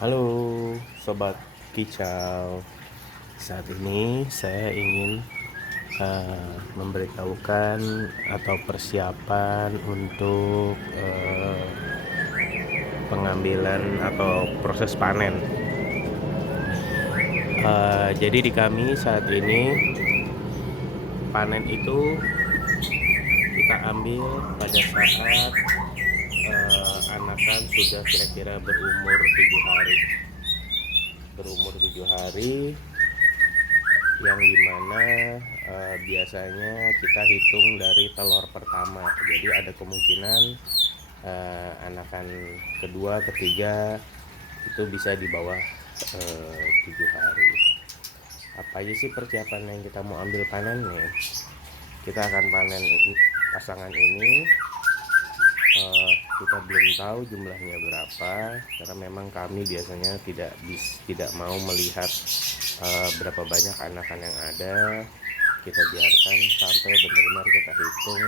Halo Sobat Kicau. Saat ini saya ingin memberitahukan atau persiapan untuk pengambilan atau proses panen. Jadi di kami saat ini panen itu kita ambil pada saat anakan sudah kira-kira berumur 7 hari, yang dimana biasanya kita hitung dari telur pertama. Jadi ada kemungkinan anakan kedua, ketiga itu bisa di bawah 7 hari. Apa aja sih persiapan yang kita mau ambil panennya? Kita akan panen pasangan ini. Kita belum tahu jumlahnya berapa karena memang kami biasanya tidak mau melihat berapa banyak anakan yang ada. Kita biarkan sampai benar-benar kita hitung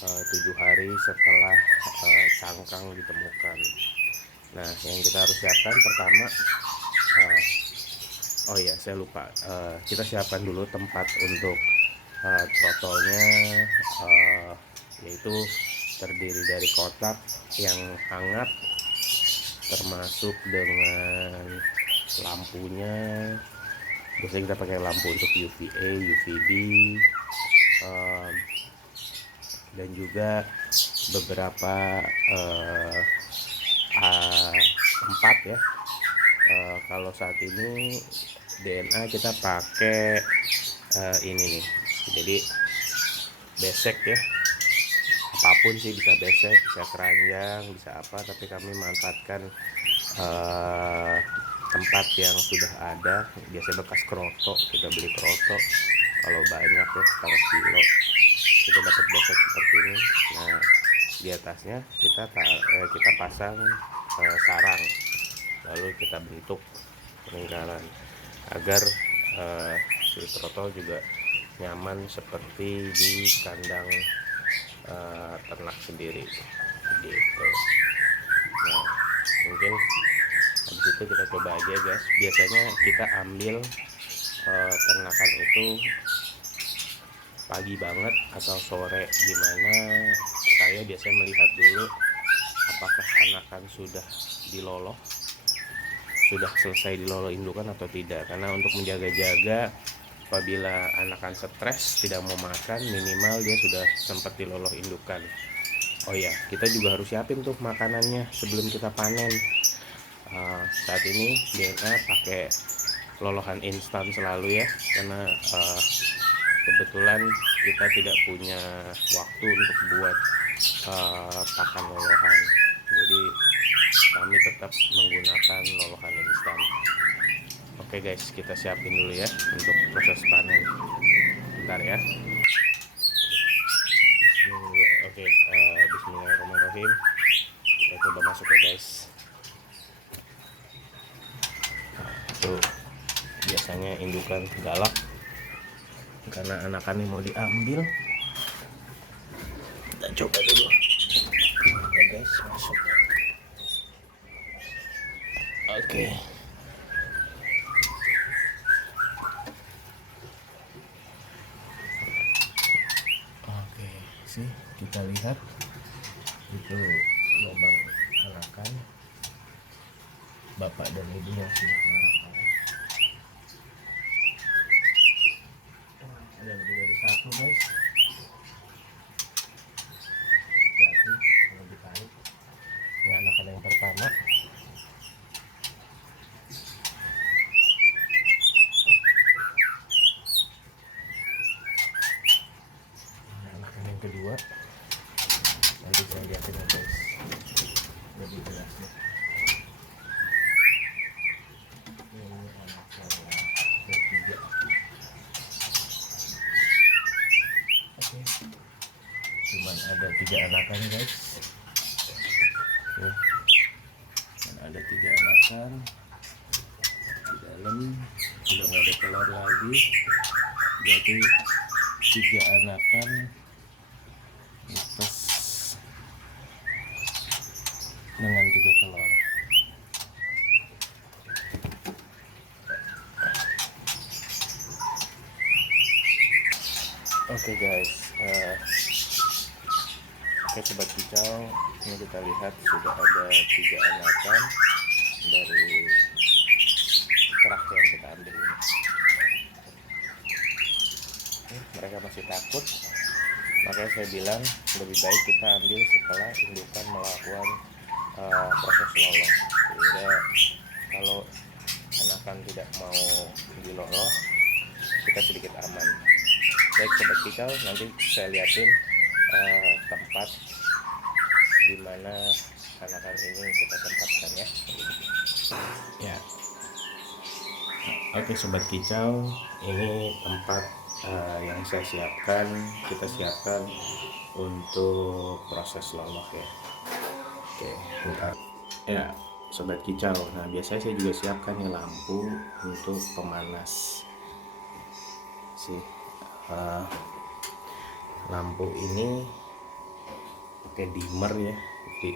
7 hari setelah cangkang ditemukan. Nah, yang kita harus siapkan pertama, oh iya saya lupa, kita siapkan dulu tempat untuk trotolnya, yaitu terdiri dari kotak yang hangat, termasuk dengan lampunya. Biasanya kita pakai lampu untuk UVA, UVB, dan juga beberapa tempat ya. Kalau saat ini DNA kita pakai ini nih, jadi besek ya, apapun sih, bisa besek, bisa keranjang, bisa apa, tapi kami manfaatkan tempat yang sudah ada. Biasanya bekas kroto, kita beli kroto kalau banyak ya, setengah kilo kita dapat besek seperti ini. Nah, di atasnya kita pasang sarang, lalu kita bentuk lingkaran agar si trotol juga nyaman seperti di kandang ternak sendiri gitu. Nah, mungkin habis itu kita coba aja guys. Biasanya kita ambil ternakan itu pagi banget atau sore, dimana saya biasanya melihat dulu apakah anakan sudah diloloh, sudah selesai diloloh indukan atau tidak, karena untuk menjaga-jaga apabila anakan stres tidak mau makan, minimal dia sudah sempat diloloh indukan. Oh ya, kita juga harus siapin tuh makanannya sebelum kita panen. Saat ini DNA pakai lolohan instan selalu ya, karena kebetulan kita tidak punya waktu untuk buat pakan lolohan, jadi kami tetap menggunakan lolohan instan. Oke guys, kita siapin dulu ya untuk proses panen. Bentar ya. Oke, bismillahirrahmanirrahim. Kita coba masuk ya guys. Tuh, biasanya indukan galak karena anakannya mau diambil. Kita coba dulu. Oke guys, masuk. Oke. Oke, sih kita lihat itu lubang anakan bapak dan ibu yang sudah marah-marah. Ada lebih dari satu guys. Hati-hati kalau ditarik. Ini anakan yang pertama. Anakan yang kedua. Nanti saya lihatin ya guys, lebih jelasnya. Ini anak yang ketiga. Oke, cuman ada 3 anakan guys. Nih, ada 3 anakan di dalam, sudah nggak ada telur lagi. Jadi 3 anakan netes dengan 3 telur. Oke guys, oke sobat kicau, ini kita lihat sudah ada 3 anakan dari kerak yang kita ambil ini. Mereka masih takut, makanya saya bilang lebih baik kita ambil setelah indukan melakukan proses loloh, sehingga kalau anakan tidak mau diloloh kita sedikit aman. Baik sobat kicau, nanti saya liatin tempat di mana anakan ini kita tempatkan ya. Ya. Oke sobat kicau, ini tempat yang saya siapkan, kita siapkan untuk proses loloh ya. Oke, bentar. Ya, sobat kicau. Nah, biasanya saya juga siapkan nih lampu untuk pemanas. Lampu ini pakai dimmer ya. Jadi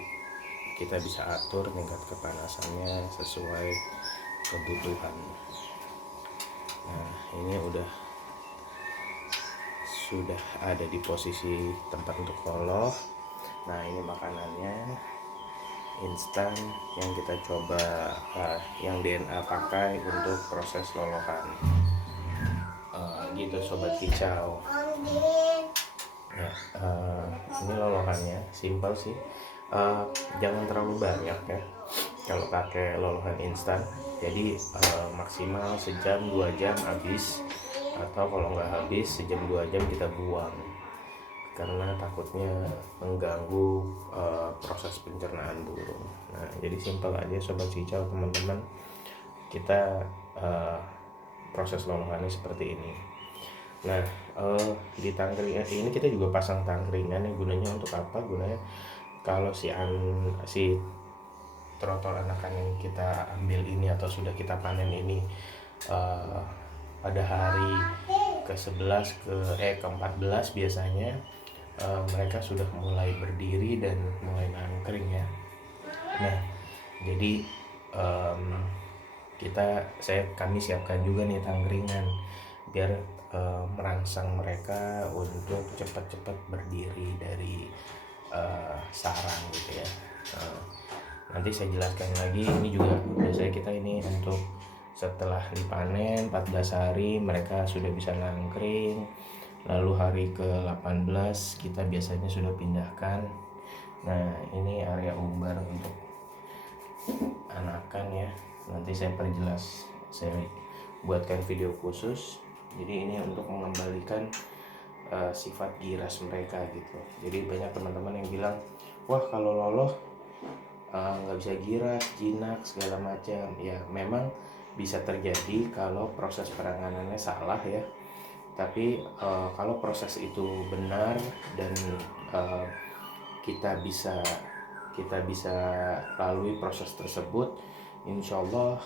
kita bisa atur tingkat kepanasannya sesuai kebutuhan. Nah, ini sudah ada di posisi tempat untuk loloh. Nah, ini makanannya instan yang kita coba yang DNA pakai untuk proses lolohan. Gitu sobat kicau ya. Ini lolohannya simpel sih, jangan terlalu banyak ya kalau pakai lolohan instan. Jadi maksimal sejam 2 jam habis, atau kalau nggak habis sejam 2 jam kita buang karena takutnya mengganggu proses pencernaan burung. Nah, jadi simpel aja sobat kicau teman-teman, kita proses lolohannya seperti ini. Nah, di tangkringan ini kita juga pasang tangkringan yang gunanya untuk apa? Gunanya kalau si trotol anakan yang kita ambil ini atau sudah kita panen ini pada hari ke-11 ke-14 biasanya mereka sudah mulai berdiri dan mulai nangkring ya. Nah, jadi kami siapkan juga nih tangkringan biar merangsang mereka untuk cepat-cepat berdiri dari sarang gitu ya. Nanti saya jelaskan lagi, ini juga biasanya kita ini untuk setelah dipanen 14 hari mereka sudah bisa nangkring, lalu hari ke-18 kita biasanya sudah pindahkan. Nah, ini area umbar untuk anakan ya, nanti saya perjelas, saya buatkan video khusus. Jadi ini untuk mengembalikan sifat giras mereka gitu. Jadi banyak teman-teman yang bilang, wah kalau loloh nggak bisa giras, jinak segala macam. Ya memang bisa terjadi kalau proses penanganannya salah ya. Tapi kalau proses itu benar dan kita bisa lalui proses tersebut, insya Allah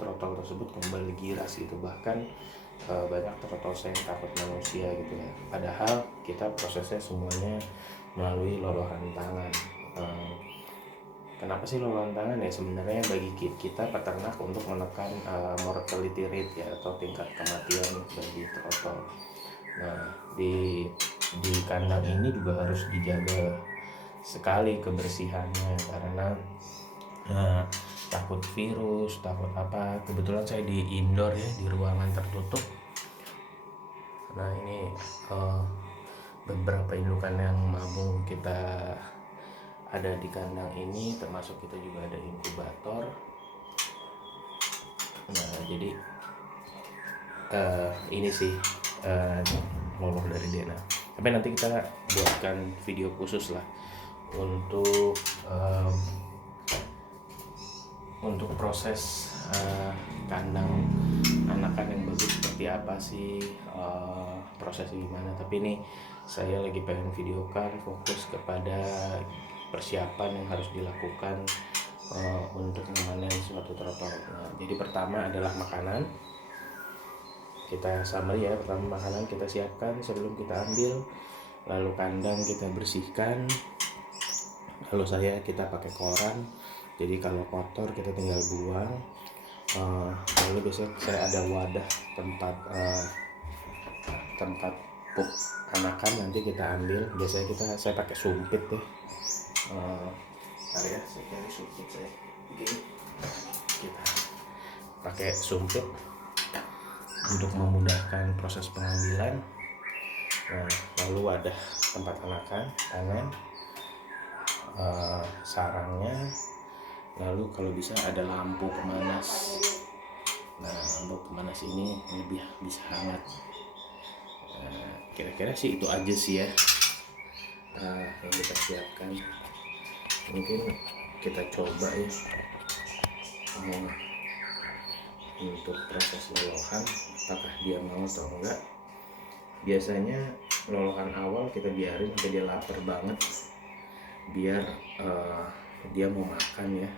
trotol tersebut kembali giras gitu. Bahkan banyak trotol saya yang takut manusia gitu ya, padahal kita prosesnya semuanya melalui lolohan tangan. Kenapa sih lolohan tangan ya? Sebenarnya bagi kita peternak untuk menekan mortality rate ya, atau tingkat kematian bagi trotol. Nah, di kandang ini juga harus dijaga sekali kebersihannya karena takut virus, takut apa. Kebetulan saya di indoor ya, di ruangan tertutup. Nah, ini beberapa indukan yang mabung kita ada di kandang ini, termasuk kita juga ada inkubator. Nah, jadi ini sih loloh dari DNA. Tapi nanti kita buatkan video khusus lah untuk proses kandang anakan yang bagus seperti apa sih, prosesnya gimana. Tapi ini saya lagi pengen videokan fokus kepada persiapan yang harus dilakukan untuk memanen suatu trotol. Nah, jadi pertama adalah makanan. Kita summary ya, pertama makanan kita siapkan sebelum kita ambil, lalu kandang kita bersihkan, lalu kita pakai koran, jadi kalau kotor kita tinggal buang. Lalu biasanya saya ada wadah tempat pup anakan nanti kita ambil. Biasanya saya pakai sumpit ya. Saya cari sumpit saya. Begini. Kita pakai sumpit untuk memudahkan proses pengambilan. Nah, lalu ada tempat anakan, tangan, sarangnya, lalu kalau bisa ada lampu pemanas. Nah, lampu pemanas ini lebih bisa hangat. Kira-kira sih itu aja sih ya yang kita siapkan. Mungkin kita coba ya untuk proses lolohan, apakah dia mau atau enggak. Biasanya lolohan awal kita biarin sampai dia lapar banget, biar dia mau makan ya.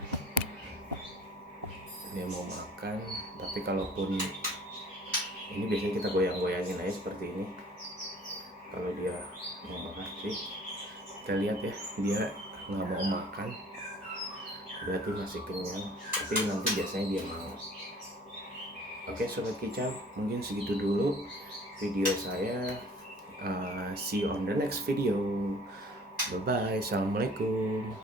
Dia mau makan, tapi kalaupun ini biasanya kita goyang-goyangin aja seperti ini. Kalau dia mau makan sih, kita lihat ya, dia nggak mau makan, berarti masih kenyang. Tapi nanti biasanya dia mau. Oke sobat kicau, mungkin segitu dulu video saya. See you on the next video. Bye bye. Assalamualaikum.